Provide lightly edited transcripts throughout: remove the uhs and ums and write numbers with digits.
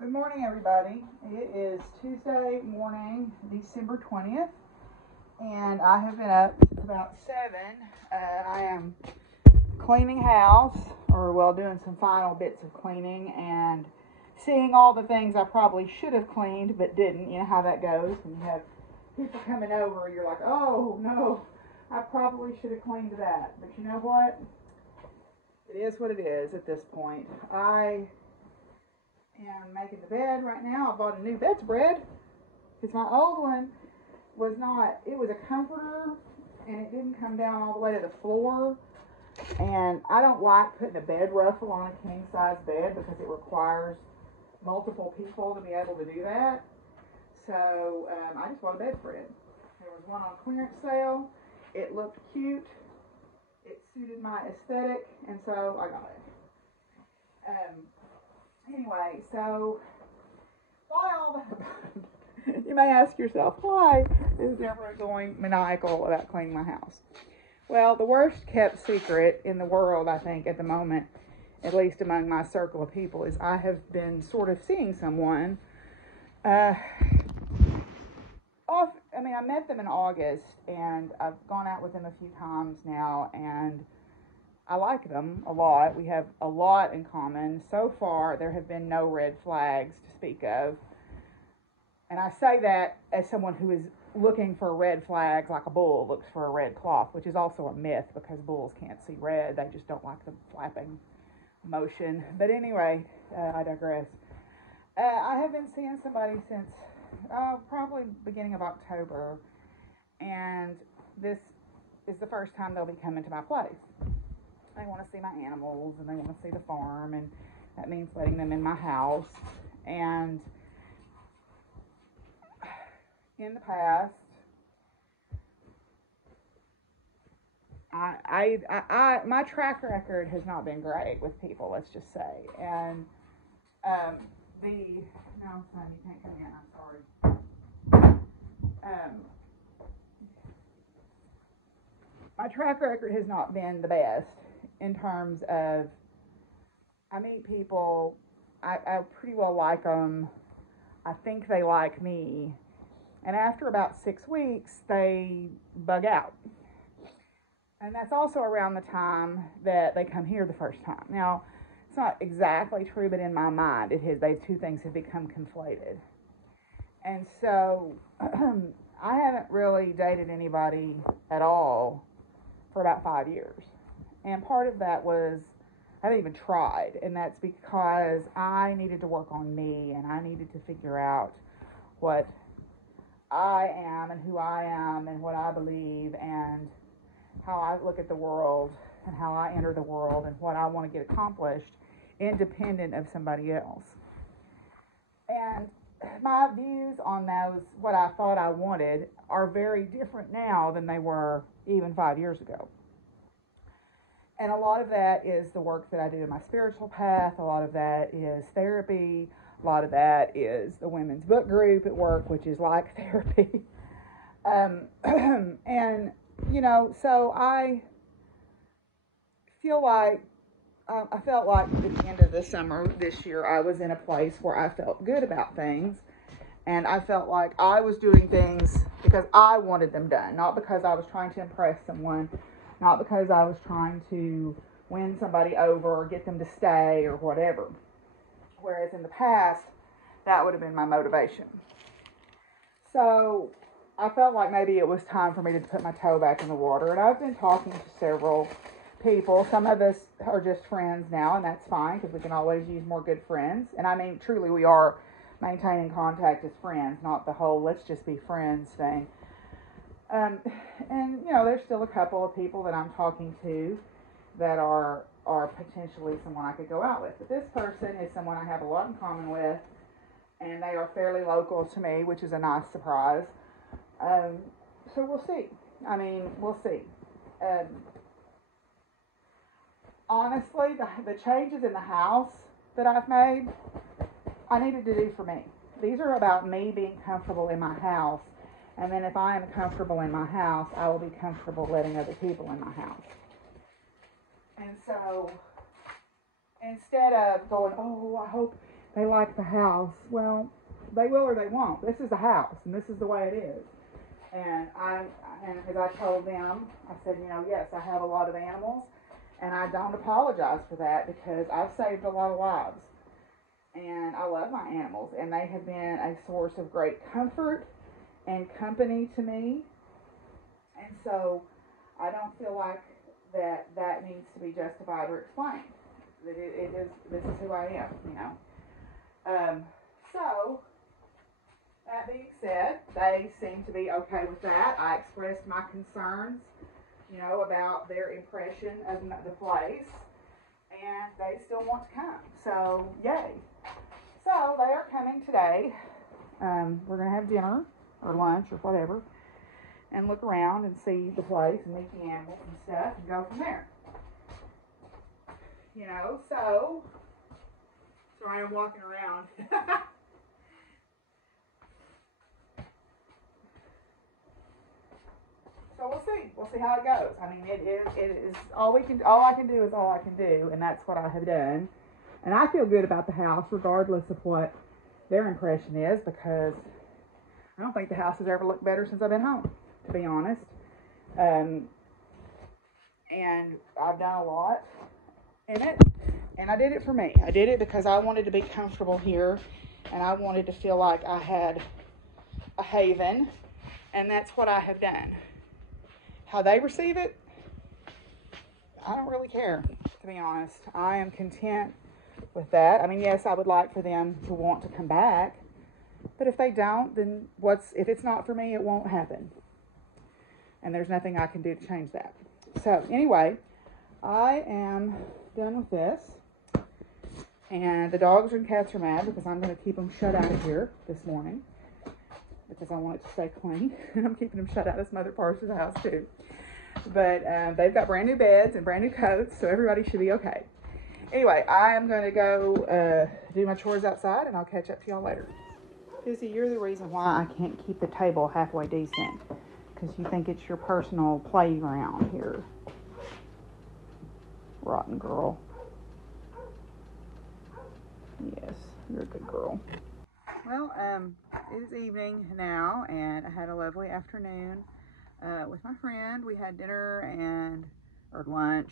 Good morning, everybody. It is Tuesday morning, December 20th, and I have been up since about 7. I am cleaning house, doing some final bits of cleaning and seeing all the things I probably should have cleaned but didn't. You know how that goes when you have people coming over. You're like, oh no, I probably should have cleaned that. But you know what? It is what it is at this point. I am making the bed right now. I bought a new bedspread because my old one was not, it was a comforter and it didn't come down all the way to the floor. And I don't like putting a bed ruffle on a king size bed because it requires multiple people to be able to do that. So I just bought a bedspread. There was one on clearance sale. It looked cute. It suited my aesthetic, and so I got it. Anyway, so why all that? You may ask yourself, why is Deborah going maniacal about cleaning my house? Well, the worst kept secret in the world, I think, at the moment, at least among my circle of people, is I have been sort of seeing someone. I met them in August, and I've gone out with them a few times now, and I like them a lot. We have a lot in common. So far, there have been no red flags to speak of. And I say that as someone who is looking for red flags like a bull looks for a red cloth, which is also a myth because bulls can't see red. They just don't like the flapping motion. But anyway, I digress. I have been seeing somebody since probably beginning of October. And this is the first time they'll be coming to my place. They want to see my animals and they want to see the farm, and that means letting them in my house. And in the past, my track record has not been great with people, let's just say. And no, son, you can't come in, I'm sorry. My track record has not been the best in terms of, I meet people, I pretty well like them, I think they like me, and after about 6 weeks, they bug out. And that's also around the time that they come here the first time. Now, it's not exactly true, but in my mind, those two things have become conflated. And so, I haven't really dated anybody at all for about 5 years. And part of that was, I haven't even tried, and that's because I needed to work on me, and I needed to figure out what I am and who I am and what I believe and how I look at the world and how I enter the world and what I want to get accomplished independent of somebody else. And my views on those, what I thought I wanted, are very different now than they were even 5 years ago. And a lot of that is the work that I do in my spiritual path. A lot of that is therapy. A lot of that is the women's book group at work, which is like therapy. And, so I feel like, I felt like at the end of the summer this year, I was in a place where I felt good about things. And I felt like I was doing things because I wanted them done, not because I was trying to impress someone, not because I was trying to win somebody over or get them to stay or whatever. Whereas in the past, that would have been my motivation. So I felt like maybe it was time for me to put my toe back in the water. And I've been talking to several people. Some of us are just friends now, and that's fine because we can always use more good friends. And I mean, truly, we are maintaining contact as friends, not the whole let's just be friends thing. And there's still a couple of people that I'm talking to that are potentially someone I could go out with. But this person is someone I have a lot in common with, and they are fairly local to me, which is a nice surprise. So we'll see. We'll see. Honestly, the changes in the house that I've made, I needed to do for me. These are about me being comfortable in my house. And then if I am comfortable in my house, I will be comfortable letting other people in my house. And so, instead of going, oh, I hope they like the house. Well, they will or they won't. This is a house, and this is the way it is. And as I told them, I said, you know, yes, I have a lot of animals, and I don't apologize for that because I've saved a lot of lives. And I love my animals, and they have been a source of great comfort and company to me. And so I don't feel like that needs to be justified or explained. That this is who I am, you know. So that being said, they seem to be okay with that. I expressed my concerns, you know, about their impression of the place, and they still want to come. So yay. So they are coming today. We're going to have dinner or lunch or whatever and look around and see the place and meet the animals and stuff and go from there. You know, so I am walking around. So we'll see. We'll see how it goes. I mean, it is all I can do is all I can do, and that's what I have done. And I feel good about the house, regardless of what their impression is, because I don't think the house has ever looked better since I've been home, to be honest. And I've done a lot in it, and I did it for me. I did it because I wanted to be comfortable here, and I wanted to feel like I had a haven, and that's what I have done. How they receive it, I don't really care, to be honest. I am content with that. I mean, yes, I would like for them to want to come back, but if they don't, then if it's not for me, it won't happen. And there's nothing I can do to change that. So anyway, I am done with this. And the dogs and cats are mad because I'm going to keep them shut out of here this morning, because I want it to stay clean. And I'm keeping them shut out of some other parts of the house too. But they've got brand new beds and brand new coats, so everybody should be okay. Anyway, I am going to go do my chores outside, and I'll catch up to y'all later. Susie, you're the reason why I can't keep the table halfway decent, because you think it's your personal playground here. Rotten girl. Yes, you're a good girl. Well, it is evening now, and I had a lovely afternoon with my friend. We had dinner or lunch,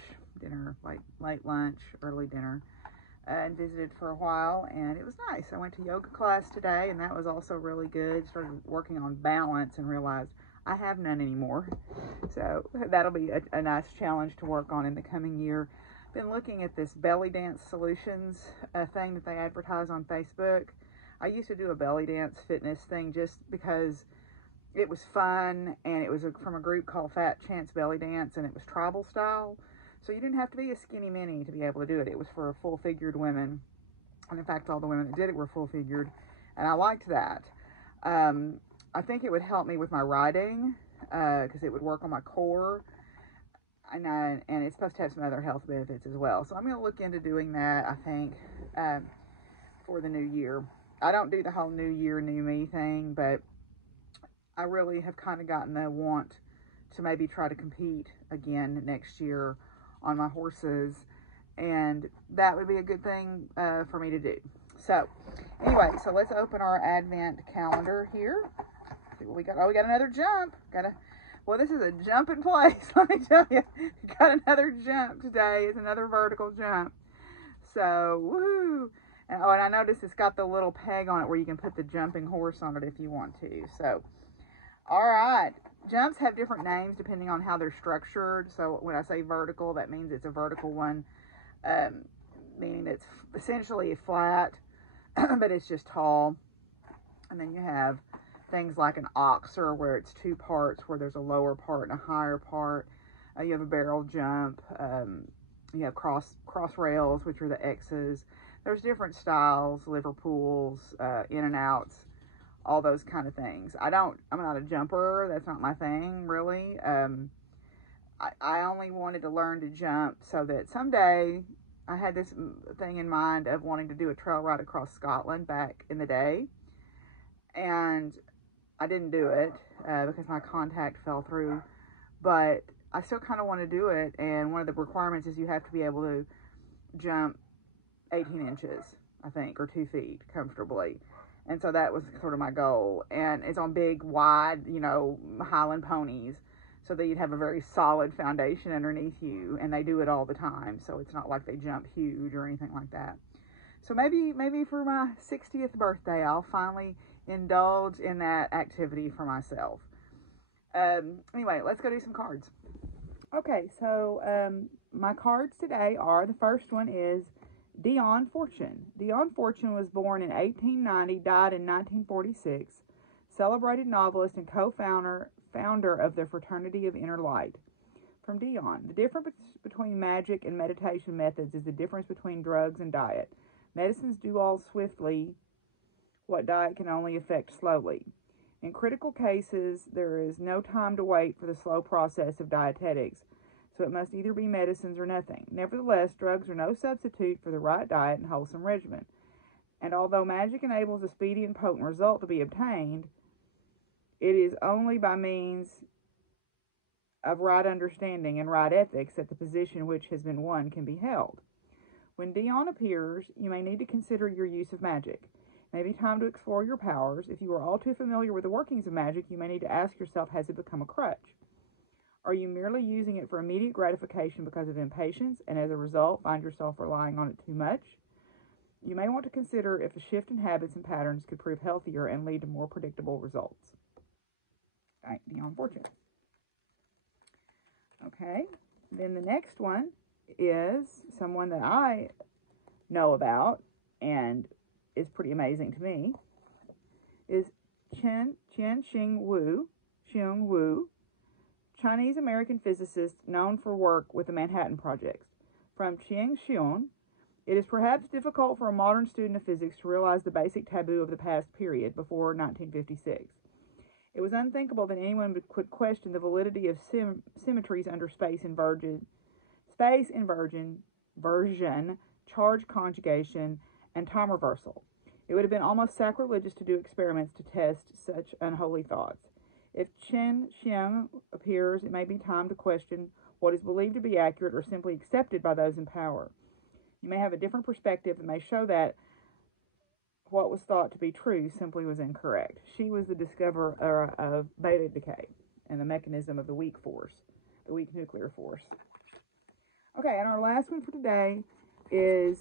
late lunch, early dinner, and visited for a while, and it was nice. I went to yoga class today, and that was also really good. Started working on balance and realized I have none anymore. So that'll be a nice challenge to work on in the coming year. Been looking at this belly dance solutions thing that they advertise on Facebook. I used to do a belly dance fitness thing just because it was fun, and it was from a group called Fat Chance Belly Dance, and it was tribal style. So you didn't have to be a skinny mini to be able to do it. It was for full-figured women. And in fact, all the women that did it were full-figured, and I liked that. I think it would help me with my riding because it would work on my core. And it's supposed to have some other health benefits as well. So I'm going to look into doing that, I think, for the new year. I don't do the whole new year, new me thing, but I really have kind of gotten the want to maybe try to compete again next year on my horses, and that would be a good thing for me to do. So anyway, so let's open our advent calendar here. See what we got. Oh, we got another jump. Well, this is a jump in place. Let me tell you, got another jump today. It's another vertical jump. So woohoo! And I noticed it's got the little peg on it where you can put the jumping horse on it if you want to. So, all right. Jumps have different names depending on how they're structured. So when I say vertical, that means it's a vertical one, meaning it's essentially flat, but it's just tall. And then you have things like an oxer where it's two parts, where there's a lower part and a higher part. You have a barrel jump. You have cross rails, which are the X's. There's different styles, Liverpools, in and outs, all those kind of things. I'm not a jumper. That's not my thing, really. I only wanted to learn to jump so that someday I had this thing in mind of wanting to do a trail ride across Scotland back in the day. And I didn't do it because my contact fell through. But I still kind of want to do it. And one of the requirements is you have to be able to jump 18 inches. I think, or 2 feet comfortably. And so that was sort of my goal. And it's on big, wide, Highland ponies, so that you'd have a very solid foundation underneath you. And they do it all the time, so it's not like they jump huge or anything like that. So maybe for my 60th birthday, I'll finally indulge in that activity for myself. Anyway, let's go do some cards. Okay, so my cards today are, the first one is Dion Fortune. Dion Fortune was born in 1890, died in 1946, celebrated novelist and co-founder of the Fraternity of Inner Light. From Dion, the difference between magic and meditation methods is the difference between drugs and diet. Medicines do all swiftly what diet can only affect slowly. In critical cases, there is no time to wait for the slow process of dietetics, so it must either be medicines or nothing. Nevertheless, drugs are no substitute for the right diet and wholesome regimen. And although magic enables a speedy and potent result to be obtained, it is only by means of right understanding and right ethics that the position which has been won can be held. When Dion appears, you may need to consider your use of magic. It may be time to explore your powers. If you are all too familiar with the workings of magic, you may need to ask yourself, has it become a crutch? Are you merely using it for immediate gratification because of impatience, and as a result find yourself relying on it too much? You may want to consider if a shift in habits and patterns could prove healthier and lead to more predictable results. Right, Dion Fortune. Okay, then the next one is someone that I know about and is pretty amazing to me, is Xiong Wu, Chinese-American physicist known for work with the Manhattan Project. From Xiong, it is perhaps difficult for a modern student of physics to realize the basic taboo of the past period, before 1956. It was unthinkable that anyone could question the validity of symmetries under space inversion, charge conjugation, and time reversal. It would have been almost sacrilegious to do experiments to test such unholy thoughts. If Xiong appears, it may be time to question what is believed to be accurate or simply accepted by those in power. You may have a different perspective that may show that what was thought to be true simply was incorrect. She was the discoverer of beta decay and the mechanism of the weak nuclear force. Okay, and our last one for today is,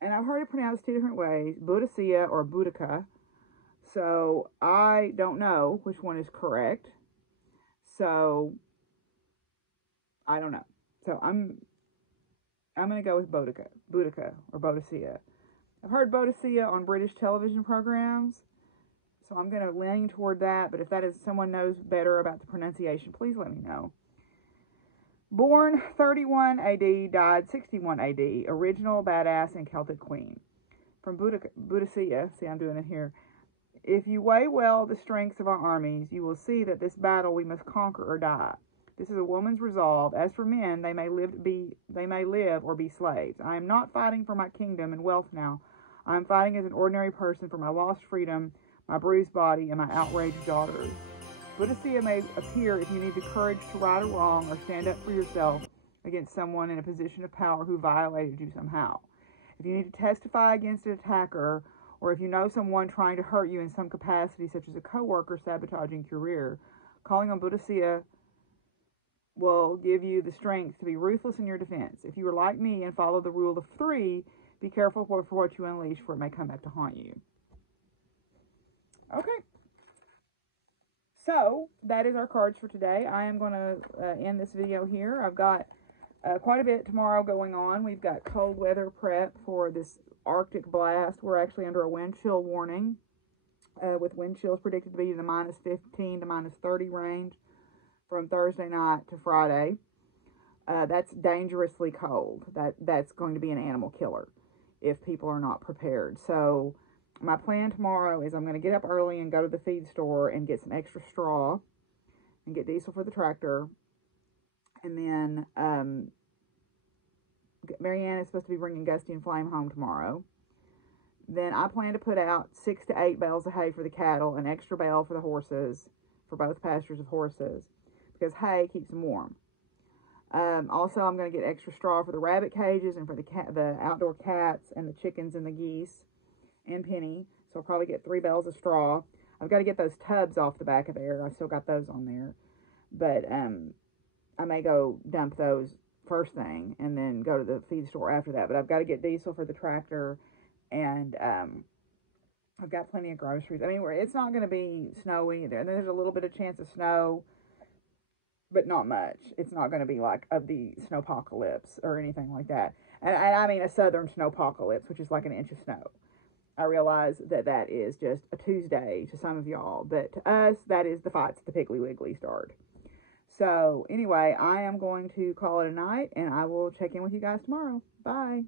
and I've heard it pronounced 2 different ways, Boudicca or Boudica. So I don't know which one is correct. So I don't know. So I'm going to go with Boudica or Boudicca. I've heard Boudicca on British television programs, so I'm going to lean toward that. But if that is someone knows better about the pronunciation, please let me know. Born 31 AD, died 61 AD, original badass and Celtic queen. From Boudicca, see I'm doing it here. If you weigh well the strengths of our armies, you will see that this battle we must conquer or die. This is a woman's resolve. As for men, they may live or be slaves. I am not fighting for my kingdom and wealth now. I am fighting as an ordinary person for my lost freedom, my bruised body, and my outraged daughters. Boudicca may appear if you need the courage to right a wrong or stand up for yourself against someone in a position of power who violated you somehow. If you need to testify against an attacker, or if you know someone trying to hurt you in some capacity, such as a coworker sabotaging your career, calling on Boudicca will give you the strength to be ruthless in your defense. If you are like me and follow the rule of 3, be careful for what you unleash, for it may come back to haunt you. Okay. So, that is our cards for today. I am going to end this video here. I've got quite a bit tomorrow going on. We've got cold weather prep for this Arctic blast. We're actually under a wind chill warning, with wind chills predicted to be in the minus 15 to minus 30 range from Thursday night to Friday. That's dangerously cold. That's going to be an animal killer if people are not prepared. So my plan tomorrow is I'm going to get up early and go to the feed store and get some extra straw and get diesel for the tractor. And then Marianne is supposed to be bringing Gusty and Flame home tomorrow. Then I plan to put out 6 to 8 bales of hay for the cattle, an extra bale for the horses, for both pastures of horses, because hay keeps them warm. Also, I'm going to get extra straw for the rabbit cages and for the outdoor cats and the chickens and the geese and Penny. So I'll probably get 3 bales of straw. I've got to get those tubs off the back of there. I still got those on there. But I may go dump those first thing and then go to the feed store after that. But I've got to get diesel for the tractor, and I've got plenty of groceries. I mean, it's not going to be snowy. There's a little bit of chance of snow, but not much. It's not going to be like of the snowpocalypse or anything like that. And I mean a southern snowpocalypse, which is like an inch of snow. I realize that is just a Tuesday to some of y'all, but to us, that is the fights the Piggly Wiggly start. So anyway, I am going to call it a night, and I will check in with you guys tomorrow. Bye.